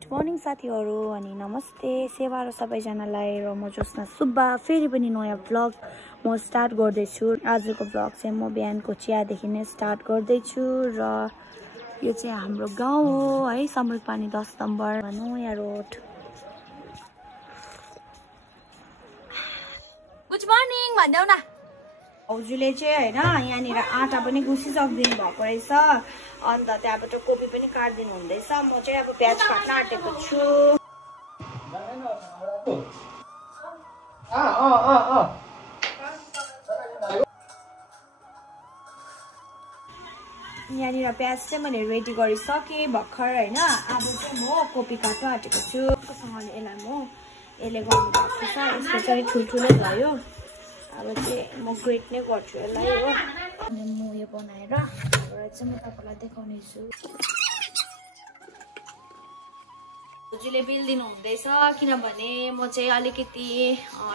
Good morning साथीहरु अनि नमस्ते सेवा र सबैजनालाई र म जोस्ना सुब्बा फेरि पनि नयाँ भ्लग म स्टार्ट गर्दै छु। आजको भ्लग चाहिँ म बिहानको चियादेखि नै स्टार्ट गर्दै छु र यो चाहिँ हाम्रो गाउँ हो है, समलपानी 10 नम्बर नयाँ रोड। गुड मर्निङ भन्देऊ न। हजुरले चाहिँ हैन यहाँनिर आटा पनि गुसिसक्दिनु भएको रहेछ, अन्त त्यहाँबाट कोपी पनि काट्दिनु हुँदैछ। म चाहिँ अब प्याज काट्न आँटेको छु। यहाँनिर प्याज चाहिँ मैले रेडी गरिसकेँ भर्खर हैन। अब चाहिँ म कोपी काट्न आँटेको छु। सँगले यसले गर्नु भएको छ। यसको चाहिँ ठुल्ठुलो भयो। अब चाहिँ म ग्रेट नै गर्छु यसलाई हो। अनि म यो बनाएर चाहिँ म तपाईलाई देखाउने छु। हजुरले बिल दिनु हुँदैछ किनभने म चाहिँ अलिकति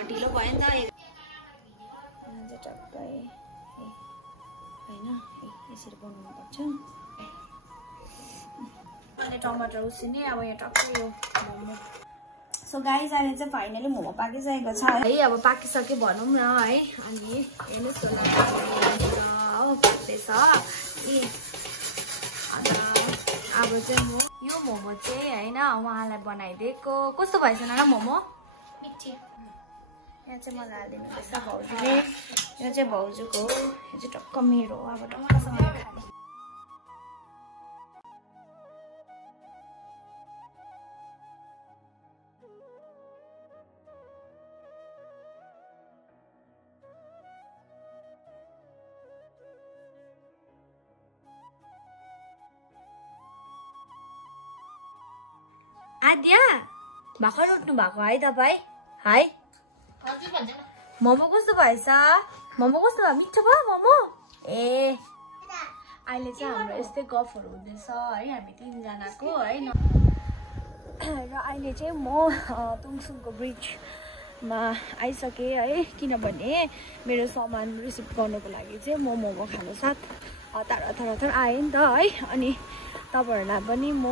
ढिलो भयो नि त। टक्कै हैन यसरी बनाउनु पर्छ। अनि टमाटर उसिने अब यो टक्कै यो मोमो। सो गाइस अहिले चाहिँ फाइनली मोमो पाकिसकेको छ है। अब पाकिसक्यो भनौँ न है। अनि हेर्नुस् न हो पाक्दैछ। अब चाहिँ म यो मोमो चाहिँ हैन उहाँलाई बनाइदिएको। कस्तो भएछ नाना मोमो? मिठी। यहाँ चाहिँ मलाई हालिदिनु पर्छ भाउजूले। यो चाहिँ भाउजूको हो, यो चाहिँ टक्क मेरो हो। अब टक्कसँगले खाने। आद्या भर्खर उठ्नु भएको है तपाईँ? है मोमो कस्तो भएछ? मोमो कस्तो भयो? मिठो भयो मोमो? ए अहिले चाहिँ हाम्रो यस्तै गफहरू हुँदैछ है हामी तीनजनाको है। र अहिले चाहिँ म तुङसुङको ब्रिजमा आइसकेँ है, किनभने मेरो सामान रिसिभ गर्नुको लागि चाहिँ म मोमो खानु साथ हतार आएँ नि त है। अनि तपाईँहरूलाई पनि म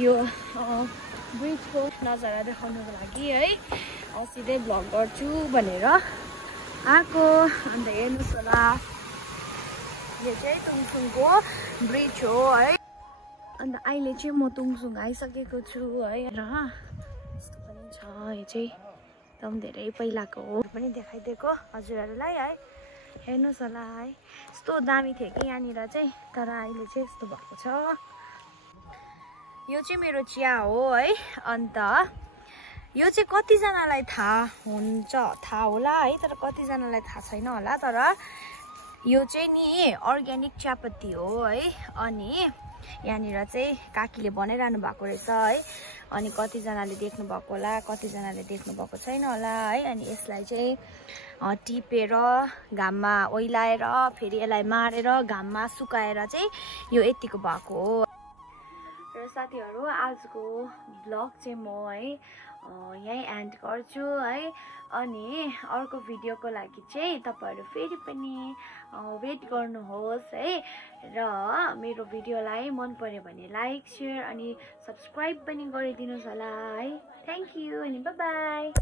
यो ब्रिजको नजारा देखाउनुको लागि है सिधै भ्लग गर्छु भनेर आएको। अन्त हेर्नुहोस् होला यो चाहिँ तुङसुङको ब्रिज हो है। अन्त अहिले चाहिँ म तुङसुङ आइसकेको छु है। र यस्तो पनि छ, यो चाहिँ एकदम धेरै पहिलाको हो पनि देखाइदिएको हजुरहरूलाई है। हेर्नुहोस् होला है, यस्तो दामी थियो कि यहाँनिर चाहिँ, तर अहिले चाहिँ यस्तो भएको छ। यो चाहिँ मेरो चिया हो है। अन्त यो चाहिँ कतिजनालाई थाहा होला है, तर कतिजनालाई थाहा छैन होला। तर यो चाहिँ नि अर्ग्यानिक चियापत्ती हो है। अनि यहाँनिर चाहिँ काकीले बनाइरहनु भएको रहेछ है। अनि कतिजनाले देख्नु भएको होला, कतिजनाले देख्नु भएको छैन होला है। अनि यसलाई चाहिँ टिपेर घाममा ओइलाएर फेरि यसलाई मारेर घाममा सुकाएर चाहिँ यो यतिको भएको हो। र साथीहरु आजको भ्लग चाहिँ म है यही एन्ड गर्छु है। अनि अर्को भिडियोको लागि चाहिँ तपाईहरु फेरि पनि वेट गर्नुहोस् है। र मेरो भिडियोलाई मन पर्यो भने लाइक शेयर अनि सब्स्क्राइब पनि गरिदिनुस् होला है। थ्यांक यू अनि बाइ बाइ।